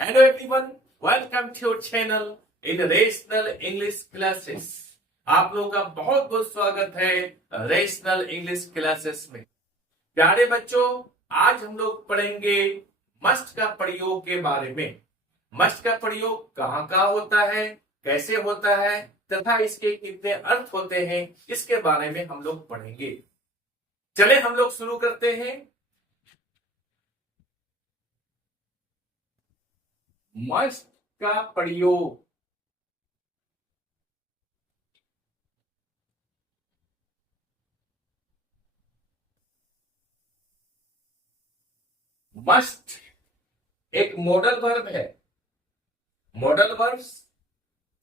Hello everyone, welcome to your channel in rational English classes. आप लोगों का बहुत बहुत स्वागत है रेशनल इंग्लिश क्लासेस में। प्यारे बच्चों, आज हम लोग पढ़ेंगे मस्ट का प्रयोग के बारे में। मस्ट का प्रयोग कहाँ कहाँ होता है, कैसे होता है तथा इसके कितने अर्थ होते हैं, इसके बारे में हम लोग पढ़ेंगे। चले हम लोग शुरू करते हैं। मस्ट का प्रयोग। मस्ट एक मॉडल वर्ब है। मॉडल वर्ब्स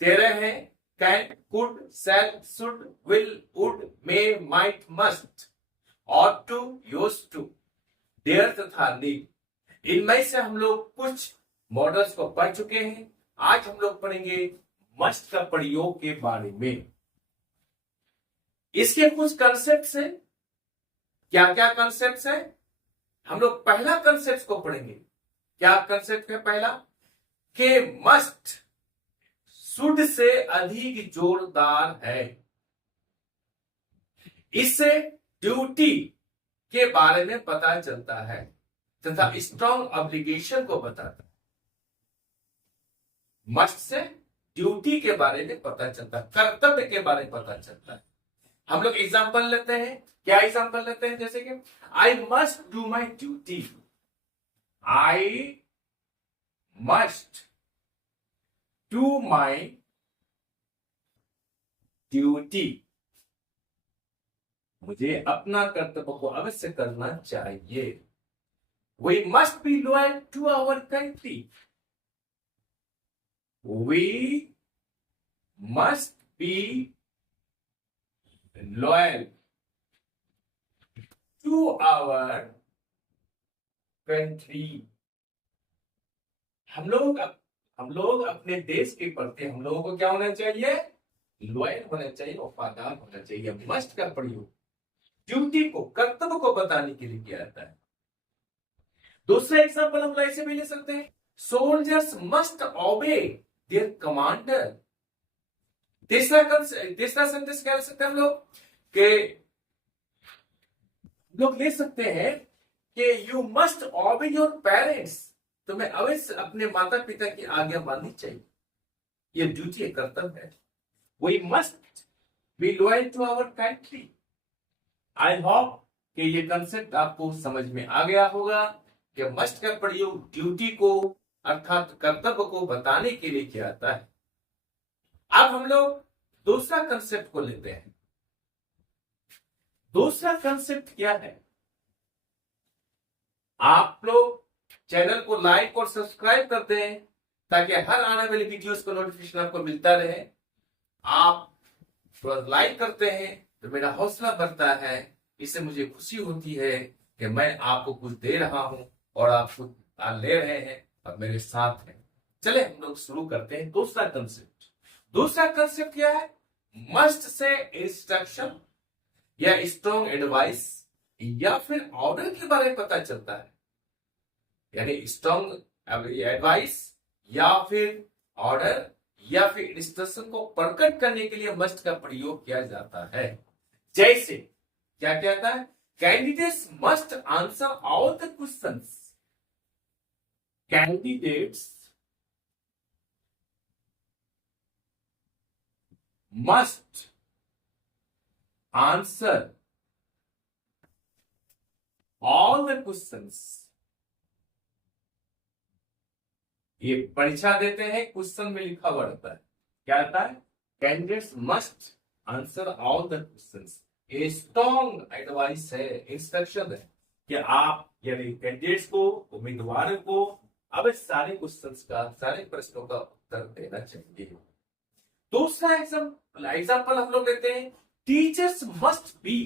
13 हैं। Can, could, shall, should, will, would, may, might, must, ought to, used to, dare तथा need। इनमें से हम लोग कुछ मॉडल्स को पढ़ चुके हैं। आज हम लोग पढ़ेंगे मस्ट का प्रयोग के बारे में। इसके कुछ कंसेप्ट हैं। क्या क्या कंसेप्ट है? हम लोग पहला कंसेप्ट को पढ़ेंगे। क्या कंसेप्ट है पहला? कि मस्ट शुड से अधिक जोरदार है। इससे ड्यूटी के बारे में पता चलता है तथा स्ट्रॉन्ग ऑब्लिगेशन को बताता है। मस्ट से ड्यूटी के बारे में पता चलता है, कर्तव्य के बारे में पता चलता है। हम लोग एग्जांपल लेते हैं। क्या एग्जांपल लेते हैं? जैसे कि I must do my duty. I must do my duty. मुझे अपना कर्तव्य को अवश्य करना चाहिए। We must be loyal to our country. We must be loyal to our country. हम लोग अपने देश के प्रति हम लोगों को क्या होना चाहिए? लॉयल होना चाहिए, वफादार होना चाहिए। मस्ट का प्रयोग ड्यूटी को, कर्तव्य को बताने के लिए किया जाता है। दूसरा एग्जांपल हम ऐसे भी ले सकते हैं। सोल्जर्स मस्ट ओबे देयर कमांडर। तीसरा सेंटेंस क्या ले सकते हैं हम लोग ले सकते हैं कि यू मस्ट ओबे योर पेरेंट्स। तुम्हें अवश्य अपने माता पिता की आज्ञा माननी चाहिए। यह ड्यूटी है, कर्तव्य है। We must be loyal to our country. I hope कि ये कंसेप्ट आपको समझ में आ गया होगा कि मस्ट का प्रयोग ड्यूटी को अर्थात कर्तव्य को बताने के लिए किया जाता है। अब हम लोग दूसरा कंसेप्ट को लेते हैं। दूसरा कंसेप्ट क्या है? आप लोग चैनल को लाइक और सब्सक्राइब करते हैं ताकि हर आने वाली वीडियोस का नोटिफिकेशन आपको मिलता रहे। आप थोड़ा लाइक करते हैं तो मेरा हौसला बढ़ता है। इससे मुझे खुशी होती है कि मैं आपको कुछ दे रहा हूं और आप कुछ ले रहे हैं और मेरे साथ हैं। चले हम लोग शुरू करते हैं दूसरा कंसेप्ट। दूसरा कंसेप्ट क्या है? मस्ट से इंस्ट्रक्शन या स्ट्रॉन्ग एडवाइस या फिर ऑर्डर के बारे में पता चलता है। यानी स्ट्रॉन्ग एडवाइस या फिर ऑर्डर या फिर इंस्ट्रक्शन को प्रकट करने के लिए मस्ट का प्रयोग किया जाता है। जैसे क्या कहता है? Candidates must answer all the questions. Candidates must answer all the questions. ये परीक्षा देते हैं, क्वेश्चन में लिखा हुआ रहता है। क्या रहता है? Candidates must answer all the questions. ये स्ट्रॉन्ग एडवाइस है, इंस्ट्रक्शन है कि आप यानी कैंडिडेट्स को, उम्मीदवारों को अब सारे क्वेश्चंस का, सारे प्रश्नों का उत्तर देना चाहिए। दूसरा एग्जाम्पल हम लोग लेते हैं। Teachers must be.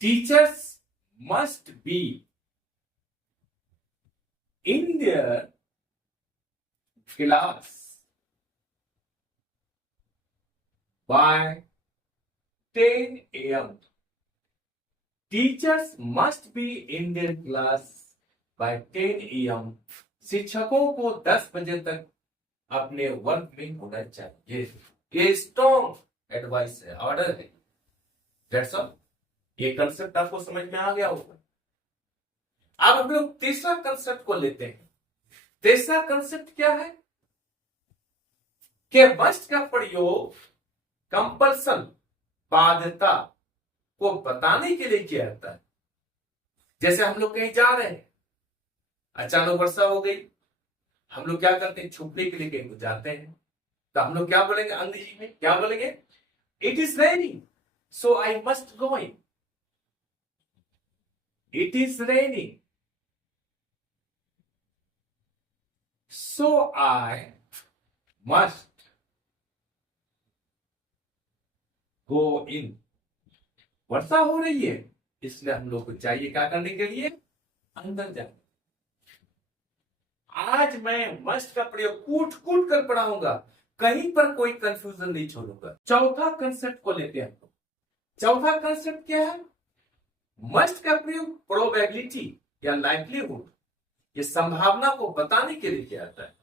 Teachers must be in their class by 10 a.m. Teachers must be in their class by 10 AM शिक्षकों को 10 बजे तक अपने वर्क में होना चाहिए। ये स्ट्रॉन्ग एडवाइस है, ऑर्डर है। That's all. ये कंसेप्ट आपको समझ में आ गया होगा। अब हम लोग तीसरा कंसेप्ट को लेते हैं। तीसरा कंसेप्ट क्या है कि मस्ट का प्रयोग कंपल्सन, बाध्यता को बताने के लिए किया जाता है। जैसे हम लोग कहीं जा रहे हैं, अचानक वर्षा हो गई, हम लोग क्या करते हैं, छुपने के लिए कहीं जाते हैं, तो हम लोग क्या बोलेंगे अंग्रेजी में, क्या बोलेंगे, it is raining so I must go in. It is raining so I must go in. वर्षा हो रही है इसलिए हम लोग को चाहिए क्या करने के लिए, अंदर जाने। आज मैं मस्ट का प्रयोग कूट कूट कर पढ़ाऊंगा, कहीं पर कोई कंफ्यूजन नहीं छोड़ूंगा। चौथा कंसेप्ट को लेते हैं। चौथा कंसेप्ट क्या है, मस्ट का प्रयोग प्रोबेबिलिटी या लाइवलीहुड, ये संभावना को बताने के लिए किया जाता है।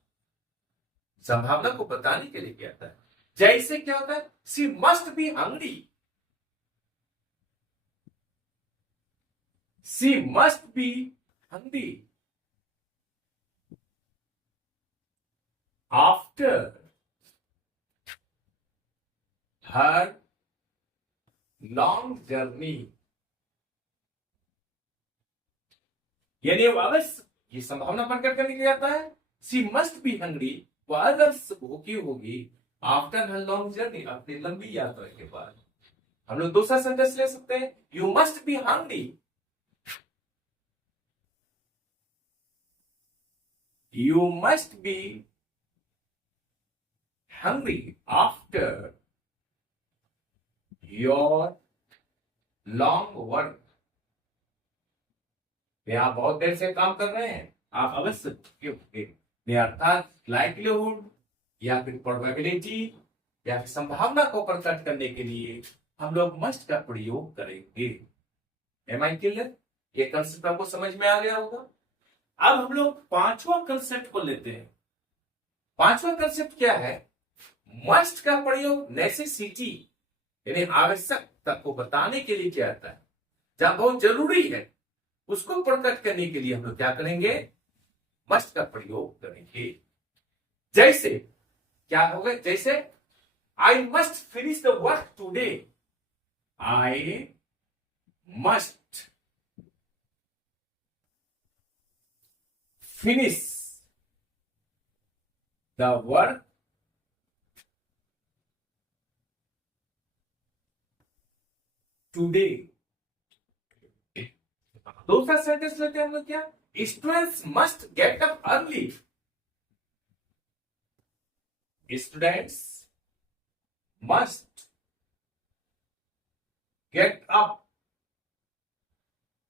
संभावना को बताने के लिए किया जाता है। जैसे क्या होता है, she must be hungry, she must be hungry after her long journey. यानी अवश्य, ये संभावना प्रकट करने के लिए आता है। शी मस्ट बी हंग्री, वह अवश्य भूखी होगी आफ्टर हर लॉन्ग जर्नी, अपनी लंबी यात्रा के बाद। हम लोग दूसरा सेंटेंस ले सकते हैं, you must be hungry, you must be hungry after your long work। आप बहुत देर से काम कर रहे हैं, आप अवश्य भूखे। अर्थात लाइवलीहुड या फिर प्रोबेबिलिटी या फिर संभावना को प्रकट करने के लिए हम लोग मस्ट का प्रयोग करेंगे। Am I clear? ये कंसेप्ट आपको समझ में आ गया होगा। अब हम लोग पांचवा कंसेप्ट को लेते हैं। पांचवा कंसेप्ट क्या है, मस्ट का प्रयोग नेसेसिटी यानी आवश्यकता को बताने के लिए किया जाता है। जहां बहुत जरूरी है उसको प्रकट करने के लिए हम लोग क्या करेंगे, मस्ट का प्रयोग करेंगे। जैसे क्या होगा, जैसे I must finish the work today, I must finish the work today. दूसरा सेंटेंस लेते हैं हम लोग, क्या, students must get up early, students must get up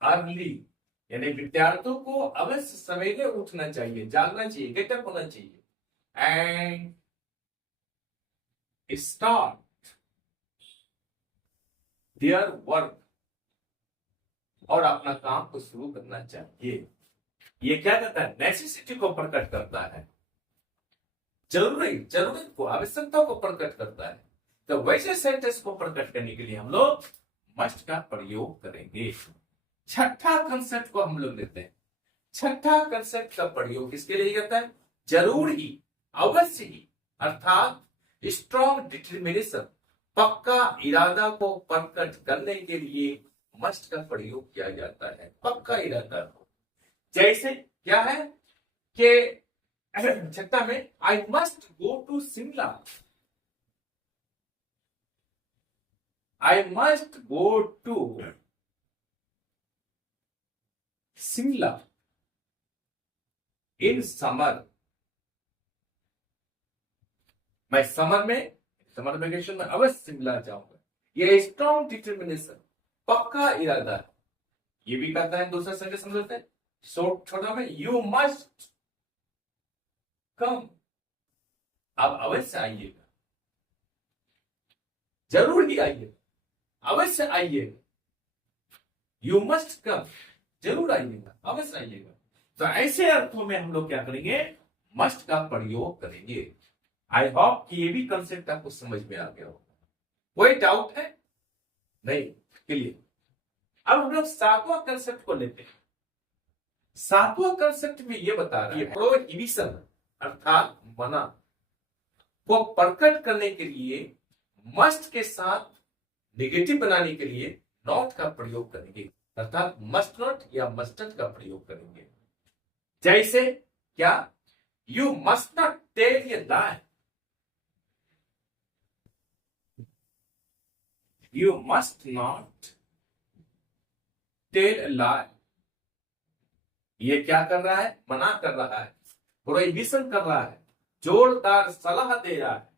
early, यानी विद्यार्थियों को अवश्य सवेरे उठना चाहिए, जागना चाहिए, गेटअप होना चाहिए। एंड स्टार्ट देयर वर्क, और अपना काम को शुरू करना चाहिए। ये क्या करता है, नेसेसिटी को प्रकट करता है, जरूरत को, आवश्यकता को प्रकट करता है। तो वैसे सेंटेंस को प्रकट करने के लिए हम लोग मस्ट का प्रयोग करेंगे। छठा कंसेप्ट को हम लोग लेते हैं। छठा कंसेप्ट का प्रयोग किसके लिए करता है, जरूर ही, अवश्य ही, अर्थात स्ट्रॉन्ग डिटर्मिनेशन, पक्का इरादा को प्रकट करने के लिए मस्ट का प्रयोग किया जाता है। पक्का इरादा को, जैसे क्या है कि छठा में I must go to Shimla, I must go to Shimla in summer, मैं समर वेकेशन में अवश्य शिमला जाऊंगा। ये स्ट्रॉन्ग डिटर्मिनेशन, पक्का इरादा है। ये भी कहता है, दूसरा सेंटेंस समझते हैं छोटा में, यू मस्ट कम, आप अवश्य आइएगा, जरूर ही आइएगा, अवश्य आइएगा। यू मस्ट कम, जरूर आइएगा, अवश्य आइएगा। तो ऐसे अर्थों में हम लोग क्या करेंगे, मस्ट का प्रयोग करेंगे। आई होप कि ये भी कंसेप्ट आपको समझ में आ गया हो। कोई डाउट है? नहीं, क्लियर। अब हम लोग सातवां कंसेप्ट को लेते हैं। सातवां कंसेप्ट में ये बता रहा है प्रोहिबिशन अर्थात मना को प्रकट करने के लिए मस्ट के साथ नेगेटिव बनाने के लिए नॉट का प्रयोग करेंगे, अर्थात मस्ट नॉट या मस्टर्ड का प्रयोग करेंगे। जैसे क्या, you must not tell a lie, you must not tell a lie. ये क्या कर रहा है, मना कर रहा है, प्रोहिबिशन कर रहा है, जोरदार सलाह दे रहा है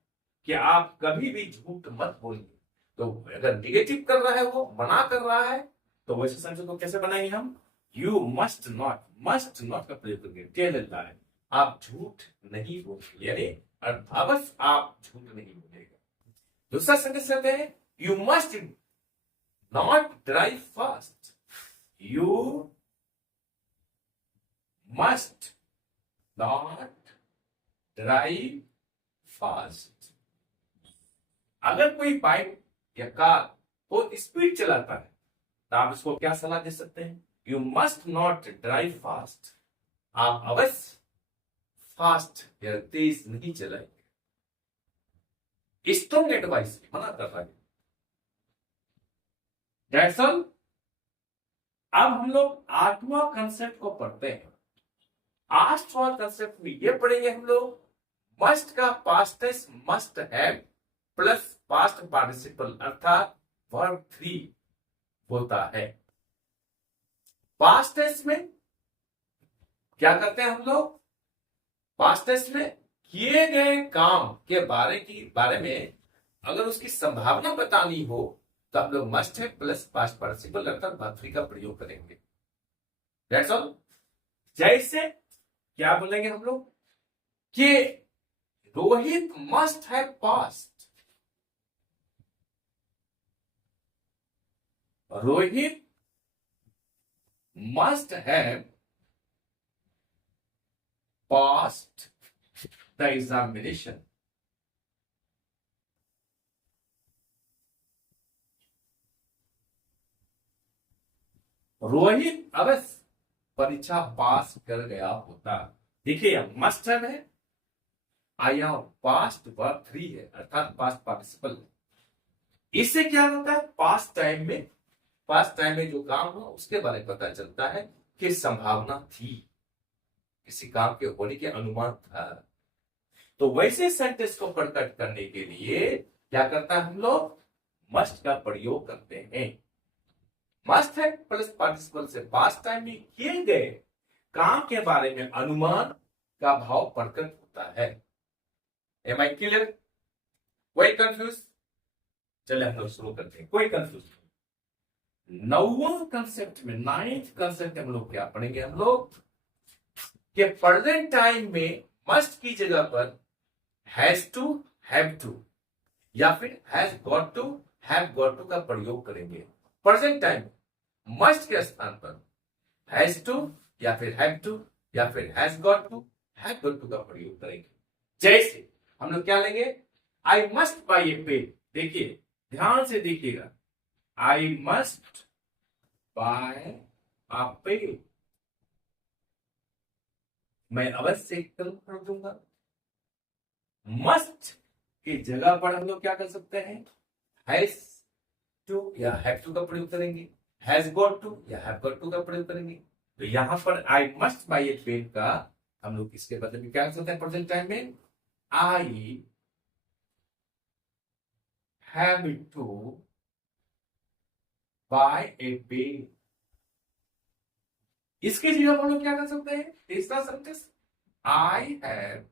कि आप कभी भी झूठ मत बोलिए। तो अगर निगेटिव कर रहा है, वो मना कर रहा है, तो वैसे सेंटेंस को कैसे बनाएंगे हम, यू मस्ट नॉट का प्रयोग करेंगे, टेल ए लाई, आप झूठ नहीं बोलेंगे, यानी अर्थावश आप झूठ नहीं बोलेगा। दूसरा सेंटेंस लेते हैं, you must not drive fast, you must not drive fast. अगर कोई बाइक या कार बहुत स्पीड चलाता है तो आप इसको क्या सलाह दे सकते हैं, you must not drive fast, आप अवश्य फास्ट या तेज नहीं चलाएंगे। स्ट्रॉन्ग एडवाइस मना कर रहा है। That's all. अब हम लोग आठवां कंसेप्ट को पढ़ते हैं। आठवां कंसेप्ट में ये पढ़ेंगे हम लोग, मस्ट का past tense must have plus past participle अर्थात वर्ब 3 होता है। पास्ट टेंस में क्या करते हैं हम लोग, पास्ट टेंस में किए गए काम के बारे में अगर उसकी संभावना बतानी हो तो हम लोग मस्ट है प्लस पास्ट पार्टिसिपल अर्थात वर्ब 3 का प्रयोग करेंगे। That's all. जैसे क्या बोलेंगे हम लोग कि Rohit must have past, Rohit must have past the examination. Rohit अवश्य परीक्षा पास कर गया होता। देखिए मस्ट है, आई हैव पास्ट वर्ब 3 है अर्थात पास्ट पार्टिसिपल। इससे क्या होता है, पास्ट टाइम में जो काम हो उसके बारे में पता चलता है कि संभावना थी, किसी काम के होने के अनुमान था। तो वैसे सेंटेंस को प्रकट करने के लिए क्या करता है हम लोग, मस्ट का प्रयोग करते हैं। मस्ट है प्लस पार्टिसिपल से पास्ट टाइम में किए गए काम के बारे में अनुमान का भाव प्रकट होता है। Am I clear? कोई कंफ्यूज? चले हम लोग शुरू करते हैं, कोई कंफ्यूज? नौवां कंसेप्ट में, नाइन्थ कंसेप्ट हम लोग क्या पढ़ेंगे हम लोग कि प्रेजेंट टाइम में मस्ट की जगह पर हैज टू, हैव टू या फिर has got to, have got to का प्रयोग करेंगे। प्रेजेंट टाइम मस्ट के स्थान पर हैज टू या फिर हैव टू या फिर has got to, have got to का प्रयोग करेंगे। जैसे हम लोग क्या लेंगे, I must buy a pen. देखिए ध्यान से देखिएगा, I must buy a pen, मैं अवश्य कर दूंगा। मस्ट की जगह पर हम लोग क्या कर सकते हैं, हैज टू या हैव टू का प्रयोग करेंगे, हैज गॉट टू या हैव गॉट टू का प्रयोग करेंगे। तो यहां पर I must buy a pen का हम लोग किसके बदले में क्या कर सकते हैं प्रेजेंट टाइम में, I have to buy a pen. इसके जगह हम लोग क्या कर सकते हैं, तीसरा sentence, I have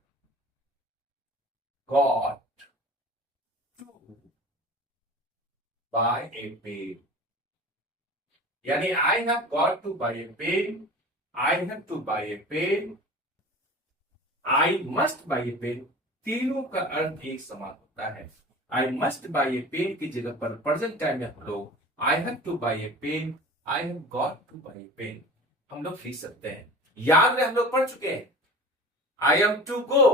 got to buy a pen, यानी I have got to buy a pen, I have to buy a pen, I must buy a pen, तीनों का अर्थ एक समान होता है। I must buy a pen की जगह पर प्रेजेंट टाइम में हम लोग I have to buy a pen, I have got to buy a pen हम लोग लिख सकते हैं। याद रहे, हम लोग पढ़ चुके हैं आई एम टू गो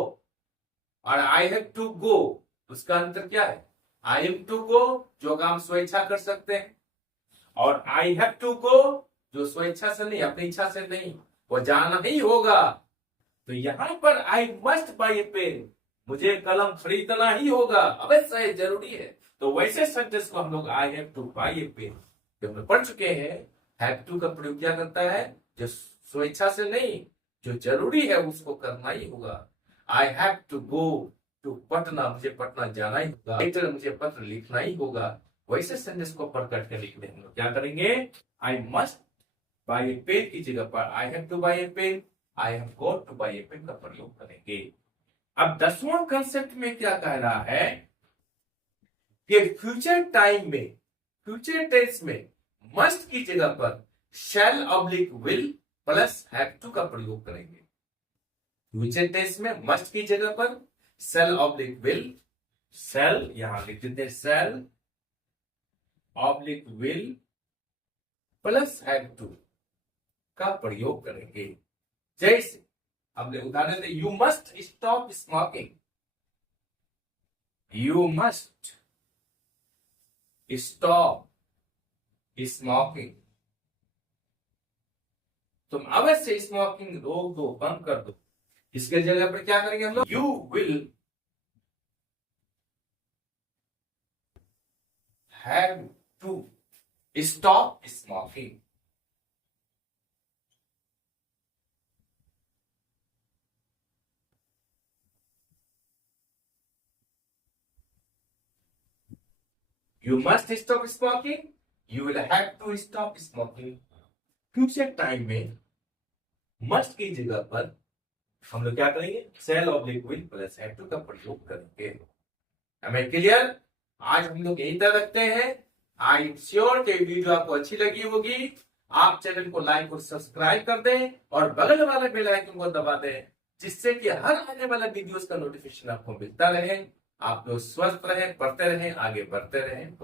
और आई हैव टू गो, उसका अंतर क्या है? आई एम टू गो जो काम स्वेच्छा कर सकते हैं, और आई हैव टू गो जो स्वेच्छा से नहीं, अपनी इच्छा से नहीं, वो जाना ही होगा। तो यहां पर I must buy a pen, मुझे कलम खरीदना ही होगा, अवश्य जरूरी है। तो वैसे सेंटेंस को हम लोग I have to buy a pen जो हम लोग पढ़ चुके हैं, हैव टू का प्रयोग क्या करता है? जो स्वेच्छा से नहीं, जो जरूरी है उसको करना ही होगा। I have to go to Patna, मुझे पटना जाना ही होगा, लेटर मुझे पत्र लिखना ही होगा। वैसे सेंटेंस को पढ़ करके लिखने हम लोग क्या करेंगे? I must buy a pen की जगह पर I have to buy a pen, I have got to buy a pen का प्रयोग करेंगे। अब 10वां कंसेप्ट में क्या कह रहा है कि फ्यूचर टाइम में, फ्यूचर टेंस में मस्ट की जगह पर shall oblique will plus have to का प्रयोग करेंगे। फ्यूचर टेंस में मस्ट की जगह पर शैल ऑब्लिक विल, शैल यहां लिख देते हैं, shall oblique will plus have to का प्रयोग करेंगे। जैसे हमने उदाहरण दिया, you must stop smoking, you must stop smoking, तुम अवश्य स्मोकिंग रोक दो, बंद कर दो। इसके जगह पर क्या करेंगे हम लोग? You will have to stop smoking. You must stop smoking. You will have to stop smoking. Future time में मस्ट की जगह पर हम लोग क्या करेंगे? Shall oblique will plus have to का प्रयोग करेंगे। हमें क्लियर? आज हम लोग यही तक रखते हैं। आई एम श्योर कि वीडियो आपको अच्छी लगी होगी। आप चैनल को लाइक और सब्सक्राइब कर दें और बगल वाले बेल आइकन को दबा दें, जिससे कि हर आने वाला वीडियोस का नोटिफिकेशन आपको मिलता रहे। आप लोग स्वस्थ रहें, पढ़ते रहें, आगे बढ़ते रहें।